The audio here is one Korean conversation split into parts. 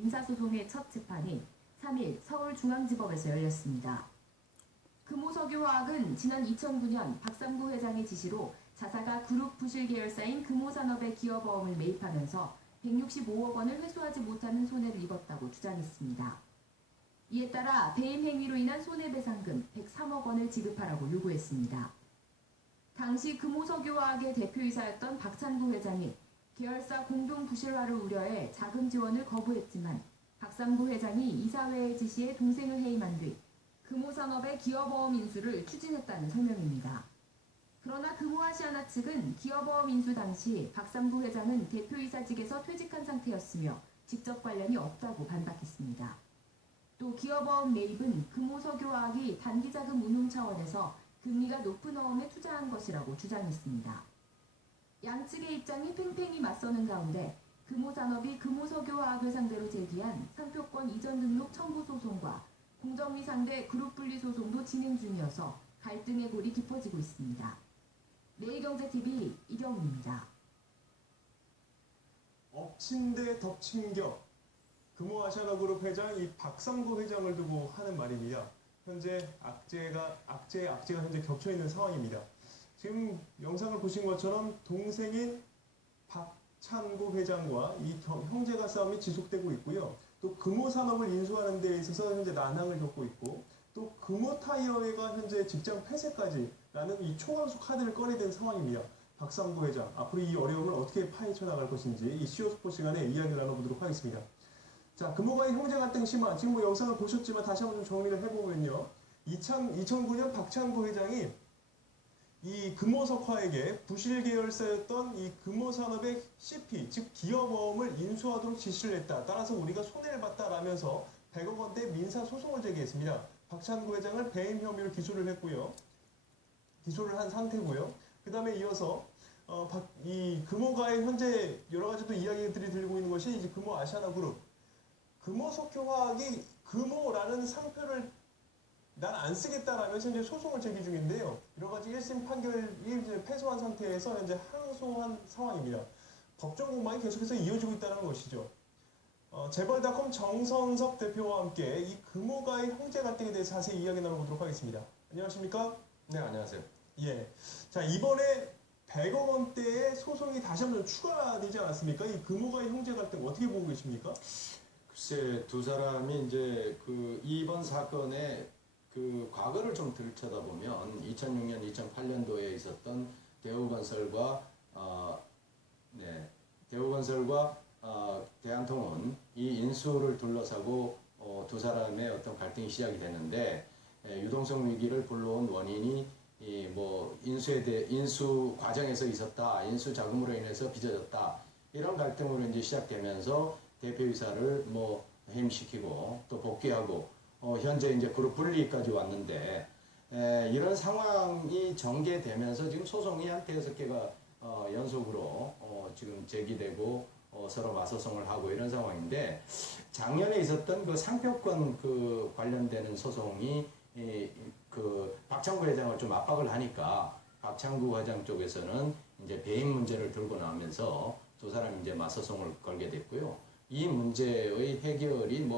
민사소송의 첫 재판이 3일 서울중앙지법에서 열렸습니다. 금호석유화학은 지난 2009년 박삼구 회장의 지시로 자사가 그룹 부실 계열사인 금호산업의 기업어음을 매입하면서 165억 원을 회수하지 못하는 손해를 입었다고 주장했습니다. 이에 따라 배임 행위로 인한 손해배상금 103억 원을 지급하라고 요구했습니다. 당시 금호석유화학의 대표이사였던 박찬구 회장이 계열사 공동 부실화를 우려해 자금 지원을 거부했지만 박삼구 회장이 이사회의 지시에 동생을 해임한 뒤 금호산업의 기업어음 인수를 추진했다는 설명입니다. 그러나 금호아시아나 측은 기업어음 인수 당시 박삼구 회장은 대표이사직에서 퇴직한 상태였으며 직접 관련이 없다고 반박했습니다. 또 기업어음 매입은 금호석유화학이 단기자금 운용 차원에서 금리가 높은 어음에 투자한 것이라고 주장했습니다. 양측의 입장이 팽팽히 맞서는 가운데 금호산업이 금호석유화학을 상대로 제기한 상표권 이전 등록 청구 소송과 공정위 상대 그룹 분리 소송도 진행 중이어서 갈등의 골이 깊어지고 있습니다. 매일경제TV 이경우입니다. 엎친 데 덮친 격. 금호아시아나그룹 회장 이 박삼구 회장을 두고 하는 말입니다. 현재 악재가 현재 겹쳐 있는 상황입니다. 지금 영상을 보신 것처럼 동생인 박찬구 회장과 이 형제가 싸움이 지속되고 있고요. 또 금호산업을 인수하는 데 있어서 현재 난항을 겪고 있고, 또 금호타이어가 현재 직장 폐쇄까지라는 이 초강수 카드를 꺼내든 상황입니다. 박삼구 회장, 앞으로 이 어려움을 어떻게 파헤쳐 나갈 것인지 이 시오스포 시간에 이야기를 나눠보도록 하겠습니다. 자, 금호가의 형제 갈등 심화, 지금 뭐 영상을 보셨지만 다시 한번 좀 정리를 해보면요. 2009년 박찬구 회장이 이 금호석화에게 부실 계열사였던 이 금호산업의 CP, 즉 기업어음을 인수하도록 지시를 했다. 따라서 우리가 손해를 봤다라면서 100억 원대 민사소송을 제기했습니다. 박찬구 회장을 배임 혐의로 기소를 했고요. 기소를 한 상태고요. 그 다음에 이어서 이 금호가의 현재 여러 가지 또 이야기들이 들리고 있는 것이 이제 금호아시아나그룹. 금호석유화학이 금호라는 상표를 난 안 쓰겠다라면서 현재 소송을 제기 중인데요. 여러 가지 1심 판결이 패소한 상태에서 현재 항소한 상황입니다. 법정 공방이 계속해서 이어지고 있다는 것이죠. 재벌닷컴 정선석 대표와 함께 이 금호가의 형제 갈등에 대해서 자세히 이야기 나눠보도록 하겠습니다. 안녕하십니까? 네, 안녕하세요. 예. 자, 이번에 100억 원대의 소송이 다시 한번 추가되지 않았습니까? 이 금호가의 형제 갈등 어떻게 보고 계십니까? 글쎄, 두 사람이 이제 이번 사건의 과거를 좀 들여다보면 2006년, 2008년도에 있었던 대우건설과 대한통운 이 인수를 둘러싸고 두 사람의 어떤 갈등이 시작이 되는데, 유동성 위기를 불러온 원인이 인수 과정에서 있었다, 인수 자금으로 인해서 빚어졌다, 이런 갈등으로 이제 시작되면서 대표이사를 해임시키고 또 복귀하고 현재 이제 그룹 분리까지 왔는데, 이런 상황이 전개되면서 지금 소송이 한 5개가 연속으로 지금 제기되고 서로 맞소송을 하고 이런 상황인데, 작년에 있었던 그 상표권 관련되는 소송이 박찬구 회장을 좀 압박을 하니까 박찬구 회장 쪽에서는 이제 배임 문제를 들고 나오면서 두 사람이 이제 맞소송을 걸게 됐고요. 이 문제의 해결이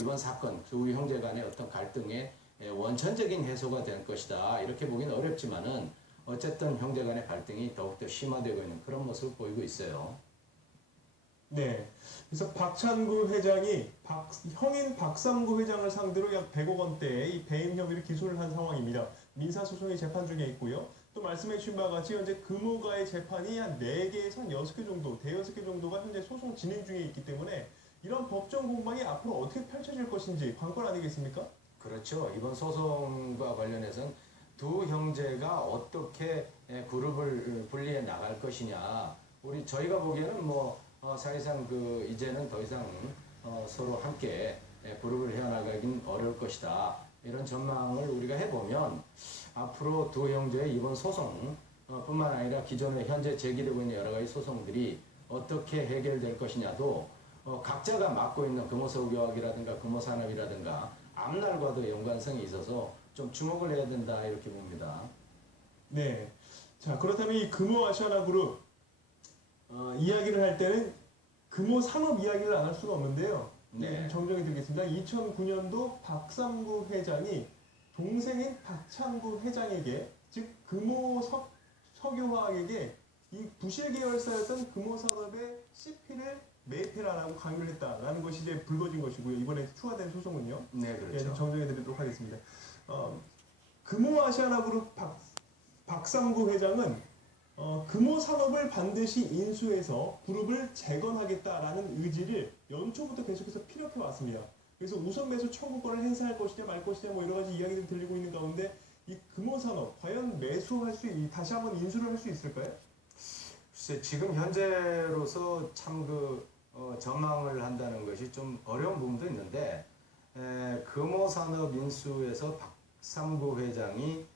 이번 사건 두 형제 간의 어떤 갈등의 원천적인 해소가 될 것이다, 이렇게 보기는 어렵지만은 어쨌든 형제 간의 갈등이 더욱더 심화되고 있는 그런 모습을 보이고 있어요. 네. 그래서 박찬구 회장이 형인 박삼구 회장을 상대로 약 100억 원대의 이 배임 혐의를 기소를 한 상황입니다. 민사소송이 재판 중에 있고요. 또 말씀해 주신 바와 같이 현재 금호가의 재판이 한 4개에서 한 6개 정도, 대여섯 개 정도가 현재 소송 진행 중에 있기 때문에 이런 법정 공방이 앞으로 어떻게 펼쳐질 것인지 관건 아니겠습니까? 그렇죠. 이번 소송과 관련해서는 두 형제가 어떻게 그룹을 분리해 나갈 것이냐. 저희가 보기에는 사실상 이제는 더 이상 서로 함께 그룹을 해나가긴 어려울 것이다, 이런 전망을 우리가 해보면 앞으로 두 형제의 이번 소송 뿐만 아니라 기존에 현재 제기되고 있는 여러 가지 소송들이 어떻게 해결될 것이냐도 각자가 맡고 있는 금호석유화학이라든가 금호산업이라든가 앞날과도 연관성이 있어서 좀 주목을 해야 된다, 이렇게 봅니다. 네. 자, 그렇다면 이 금호아시아나그룹 이야기를 할 때는 금호산업 이야기를 안 할 수가 없는데요. 네. 정정해 드리겠습니다. 2009년도 박삼구 회장이 동생인 박창구 회장에게, 즉 석유화학에게 이 부실 계열사였던 금호산업의 CP를 매입해라라고 강요를 했다라는 것이 이제 불거진 것이고요. 이번에 추가된 소송은요. 네, 예, 그렇죠. 정정해 드리도록 하겠습니다. 금호아시아나그룹 박삼구 회장은 금호산업을 반드시 인수해서 그룹을 재건하겠다라는 의지를 연초부터 계속해서 피력해 왔습니다. 그래서 우선 매수 청구권을 행사할 것이냐 말 것이냐 뭐 여러 가지 이야기들이 들리고 있는 가운데 이 금호산업 과연 매수할 다시 한번 인수를 할 수 있을까요? 글쎄, 지금 현재로서 참 전망을 한다는 것이 좀 어려운 부분도 있는데, 금호산업 인수에서 박삼구 회장이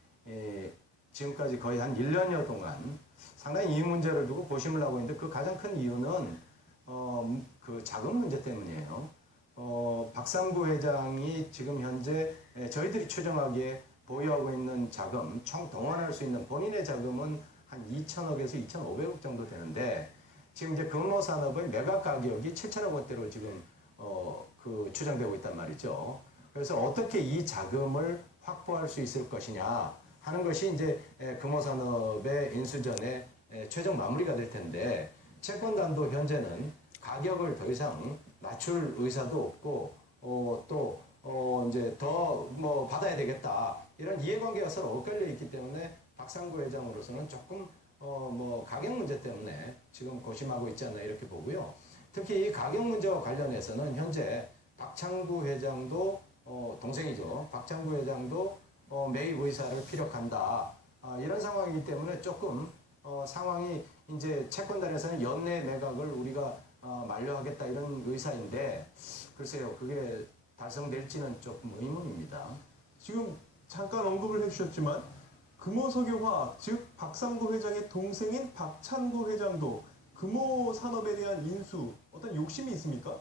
지금까지 거의 한 1년여 동안 상당히 이 문제를 두고 고심을 하고 있는데, 그 가장 큰 이유는 그 자금 문제 때문이에요. 박삼구 회장이 지금 현재 저희들이 추정하기에 보유하고 있는 자금, 총 동원할 수 있는 본인의 자금은 한 2천억에서 2,500억 정도 되는데, 지금 이제 금호산업의 매각 가격이 7천억 원대로 지금 추정되고 있단 말이죠. 그래서 어떻게 이 자금을 확보할 수 있을 것이냐 하는 것이 이제 금호산업의 인수전의 최종 마무리가 될 텐데, 채권단도 현재는 가격을 더 이상 낮출 의사도 없고 또 이제 더 뭐 받아야 되겠다 이런 이해관계가 서로 엇갈려 있기 때문에 박상구 회장으로서는 조금 뭐 가격 문제 때문에 지금 고심하고 있지 않나 이렇게 보고요. 특히 이 가격 문제와 관련해서는 현재 박창구 회장도 동생이죠. 박창구 회장도 매입 의사를 피력한다. 이런 상황이기 때문에 조금 상황이 이제 채권단에서는 연내 매각을 우리가 만료하겠다 이런 의사인데, 글쎄요, 그게 달성될지는 조금 의문입니다. 지금 잠깐 언급을 해주셨지만 금호석유화학, 즉 박삼구 회장의 동생인 박찬구 회장도 금호산업에 대한 인수 어떤 욕심이 있습니까?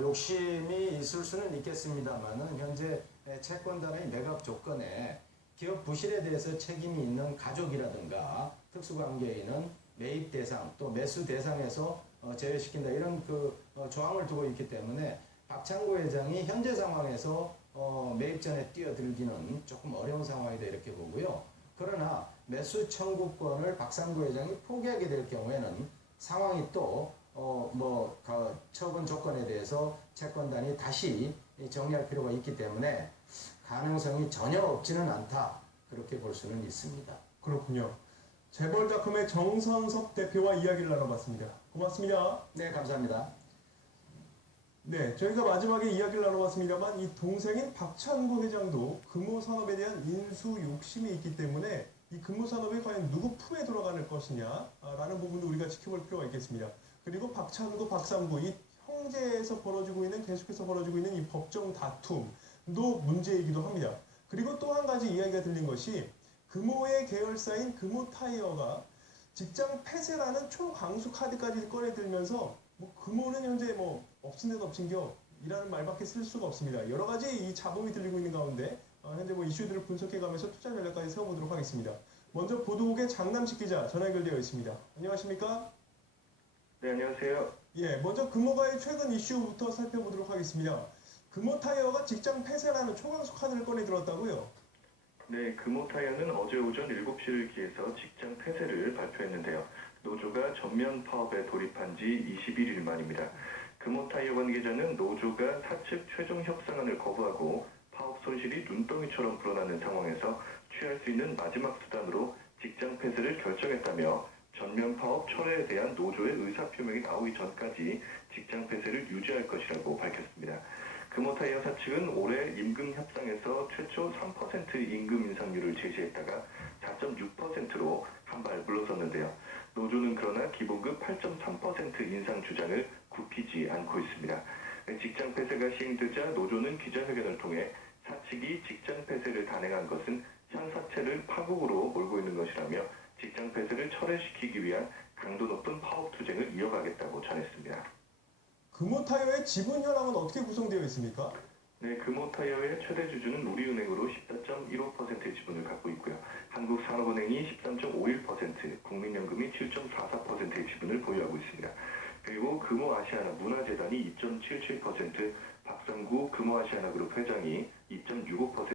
욕심이 있을 수는 있겠습니다만은 현재 채권단의 매각 조건에 기업 부실에 대해서 책임이 있는 가족이라든가 특수관계인은 매입 대상 또 매수 대상에서 제외시킨다 이런 조항을 두고 있기 때문에 박창구 회장이 현재 상황에서 매입전에 뛰어들기는 조금 어려운 상황이다 이렇게 보고요. 그러나 매수 청구권을 박삼구 회장이 포기하게 될 경우에는 상황이 또 처분 조건에 대해서 채권단이 다시 정리할 필요가 있기 때문에 가능성이 전혀 없지는 않다 그렇게 볼 수는 있습니다. 그렇군요. 재벌닷컴의 정선섭 대표와 이야기를 나눠봤습니다. 고맙습니다. 네, 감사합니다. 네, 저희가 마지막에 이야기를 나눠봤습니다만 이 동생인 박찬구 회장도 금호산업에 대한 인수 욕심이 있기 때문에 이 금호산업이 과연 누구 품에 들어갈 것이냐라는 부분도 우리가 지켜볼 필요가 있겠습니다. 그리고 박찬구, 박삼구 이 형제에서 계속해서 벌어지고 있는 이 법정 다툼도 문제이기도 합니다. 그리고 또 한 가지 이야기가 들린 것이 금호의 계열사인 금호타이어가 직장 폐쇄라는 초강수 카드까지 꺼내들면서 금호는 현재 없은 데 덮친겨 이라는 말밖에 쓸 수가 없습니다. 여러 가지 이 잡음이 들리고 있는 가운데 현재 이슈들을 분석해가면서 투자 전략까지 세워보도록 하겠습니다. 먼저 보도국의 장남식 기자 전화 연결되어 있습니다. 안녕하십니까? 네, 안녕하세요. 예, 먼저 금호가의 최근 이슈부터 살펴보도록 하겠습니다. 금호타이어가 직장 폐쇄라는 초강수 카드를 꺼내 들었다고요? 네, 금호타이어는 어제 오전 7시를 기해서 직장 폐쇄를 발표했는데요. 노조가 전면 파업에 돌입한 지 21일 만입니다. 금호타이어 관계자는 노조가 사측 최종 협상안을 거부하고 파업 손실이 눈덩이처럼 불어나는 상황에서 취할 수 있는 마지막 수단으로 직장 폐쇄를 결정했다며 전면 파업 철회에 대한 노조의 의사표명이 나오기 전까지 직장 폐쇄를 유지할 것이라고 밝혔습니다. 금호타이어 사측은 올해 임금 협상에서 최초 3% 임금 인상률을 제시했다가 4.6%로 한 발 물러섰는데요. 노조는 그러나 기본급 8.3% 인상 주장을 굽히지 않고 있습니다. 직장 폐쇄가 시행되자 노조는 기자회견을 통해 사측이 직장 폐쇄를 단행한 것은 현사채를 파국으로 몰고 있는 것이라며 직장 폐쇄를 철회시키기 위한 강도 높은 파업 투쟁을 이어가겠다고 전했습니다. 금호타이어의 지분 현황은 어떻게 구성되어 있습니까? 네, 금호타이어의 최대 주주는 우리은행으로 14.15%의 지분을 갖고 있고요. 한국산업은행이 13.51%, 국민연금이 7.44%의 지분을 보유하고 있습니다. 그리고 금호아시아나 문화재단이 2.77%, 박성구 금호아시아나그룹 회장이 2.65%